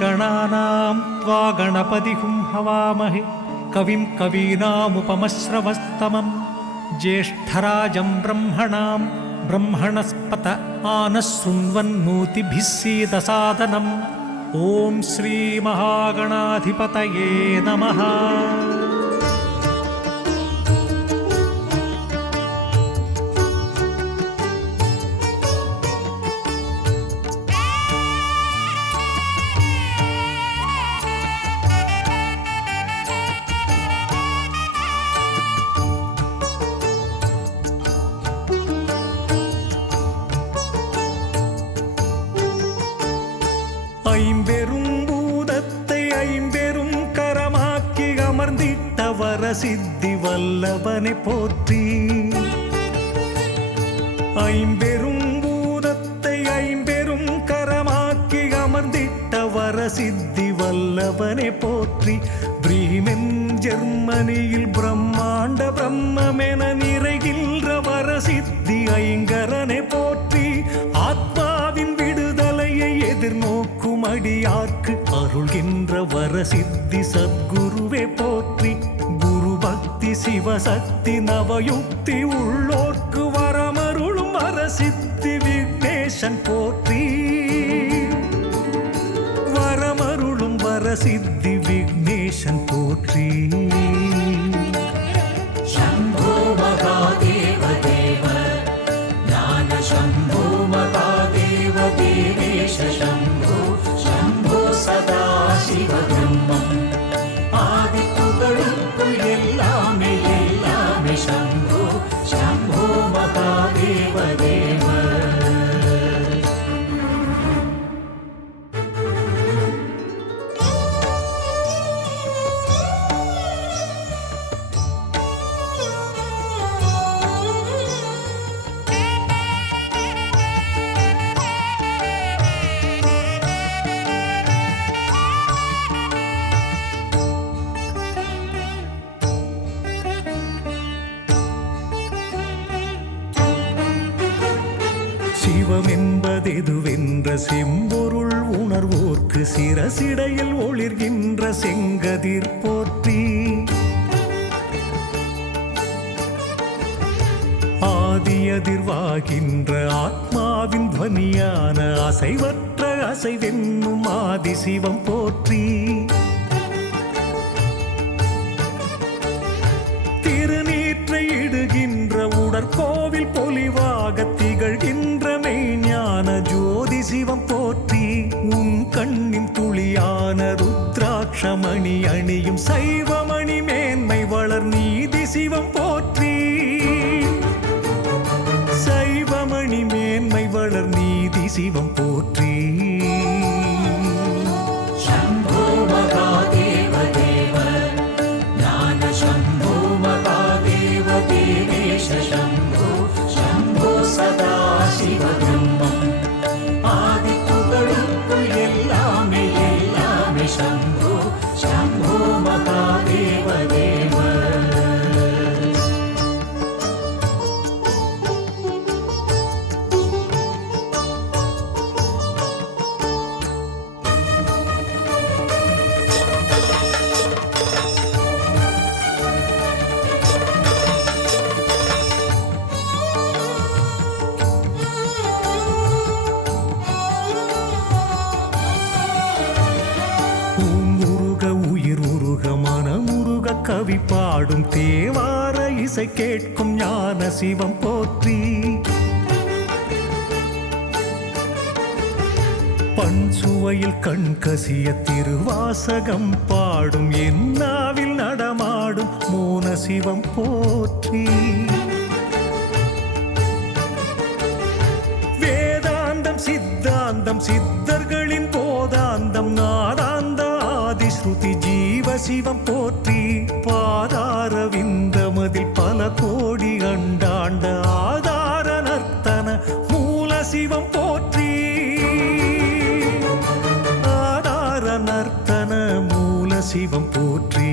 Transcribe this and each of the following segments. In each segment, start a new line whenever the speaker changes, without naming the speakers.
गणानां त्वा गणपतिहुं हवामहे। कविं कवीनामुपमश्रवस्तमं ज्येष्ठराजं ब्रह्मणां ब्रह्मणस्पत आनः शृण्वन्नोतिभिः सीदसादनम्। ॐ श्रीमहागणाधिपतये नमः சித்தி வல்லவனை போற்றி. ஐம்பெரும் பூதத்தை ஐம்பெரும் கரமாக்கி அமர்ந்திட்ட வர சித்தி வல்லவனை போற்றி. பிரீமென் ஜெர்மனியில் பிரம்மாண்ட பிரம்மென நிறைகின்ற வர சித்தி ஐங்கரனை போற்றி. ஆத்மாவின் விடுதலையை எதிர்நோக்கும் அடியார்க்கு அருள்கின்ற வர சித்தி சத்குருவே போற்றி. சித்தி சிவசக்தி நவயுக்தி உள்ளோர்க்கு வரமருளும் வரசித்தி விக்னேசன் போற்றி. வரமருளும் வரசித்தி விக்னேசன் போற்றி.
சம்போ மகாதேவ தேவ
ஞான சதா சிவ செம்பொருள் உணர்வோர்க்கு சிரசிடையில் ஒளிர்கின்ற செங்கதிர் போற்றி. ஆதியதிர்வாகின்ற ஆத்மாவின் துவனியான அசைவற்ற அசைவென்னும் ஆதிசிவம் போற்றி. ருத்ராட்சமணி அணியும் சைவமணி மேன்மை வளர் நீதி சிவம் போற்றி. சைவமணி மேன்மை வளர் நீதி சிவம் போற்றி. பாடும் தேவார இசை கேட்கும் ஞான சிவம் போற்றி. பண் சுவையில் கண் கசிய திருவாசகம் பாடும். என்னாவில் நடமாடும் மூன சிவம் போற்றி. வேதாந்தம் சித்தாந்தம் சித்தர்களின் போதாந்தம் நாதாந்த ஆதிஸ்ருதி ஜீவ சிவம் போற்றி. பாதாரவி கோடி அண்டாண்ட ஆதார நர்த்தன மூல சிவம் போற்றி. ஆதார நர்த்தன மூல சிவம் போற்றி.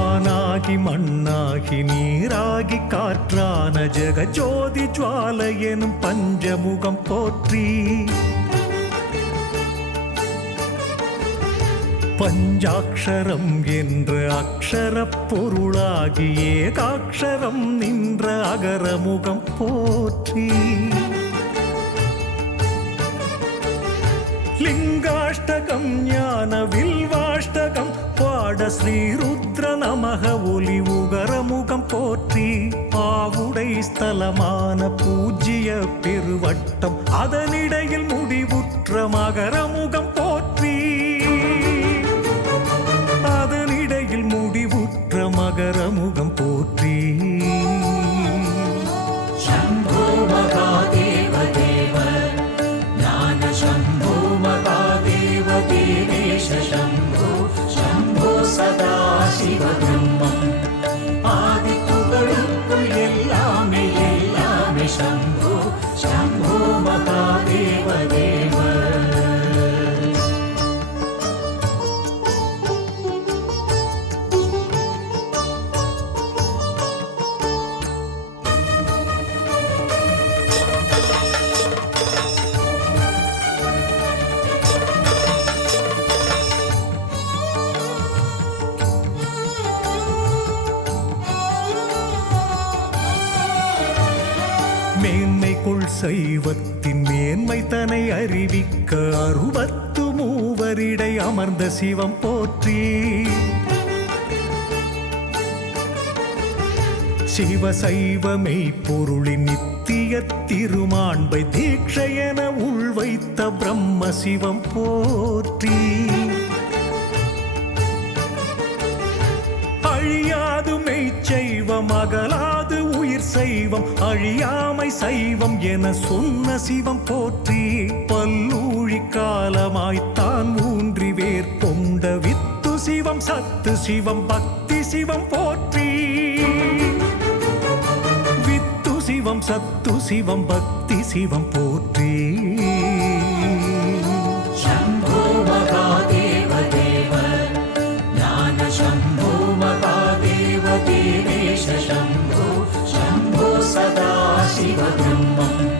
வானாகி மண்ணாகி
நீராகி காற்றான ஜெகஜோதி ஜுவால எனும் பஞ்சமுகம் போற்றி. பஞ்சாட்சரம் என்ற அக்ஷரப் பொருளாகி ஏகாக்ஷரம் நின்ற அகரமுகம் போற்றி. லிங்காஷ்டகம் ஞான வில்வாஷ்டகம் பாட ஸ்ரீருத்ர நமக ஒலி உகரமுகம் போற்றி. பாவுடை ஸ்தலமான பூஜ்ய பெருவட்டம் அதனிடையில் முடிவுற்ற மகரமுகம்
ब्रह्म
மேன்மைக்குள் சைவத்தின் மேன்மை தனை அறிவிக்க அறுபத்து மூவரிடை அமர்ந்த சிவம் போற்றி. சிவ சைவமை பொருளின் நித்திய திருமாண்பை தீட்சையென உள்வைத்த பிரம்ம சிவம் போற்றி. அழியா சைவம் அழியாமை சைவம் என சொன்ன சிவம் போற்றி பல்லூழி காலமாய்த்தான் ஊன்றி வேர் கொண்ட வித்து சிவம் சத்து சிவம் பக்தி சிவம் போற்றி. வித்து சிவம் சத்து சிவம் பக்தி சிவம் போற்றி.
ब्रह्मम्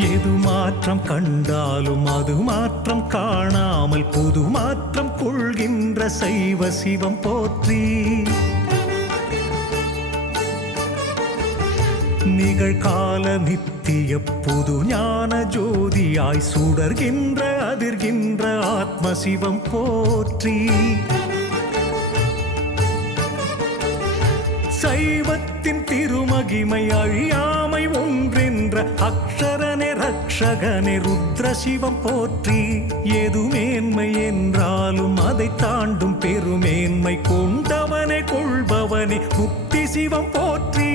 எது மாற்றம் கண்டாலும் அது மாற்றம் காணாமல் புது மாற்றம் கொள்கின்ற சைவ சிவம் போற்றி. நிகழ்கால நித்திய புது ஞான ஜோதியாய் சுடர்கின்ற அதிர்கின்ற ஆத்ம சிவம் போற்றி. சைவத்தின் திருமகிமை அழியாமை ஒன்றென்ற அக்ஷரனே ரக்ஷகனே ருத்ர சிவம் போற்றி. எது மேன்மை என்றாலும் அதை தாண்டும் பெருமேன்மை கொண்டவனே கொள்பவனே முக்தி சிவம் போற்றி.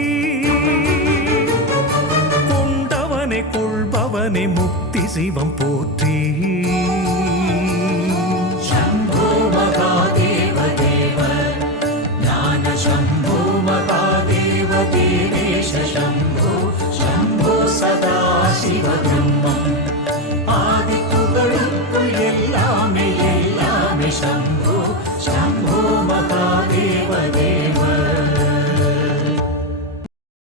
கொண்டவனே கொள்பவனே முக்தி சிவம் போற்றி.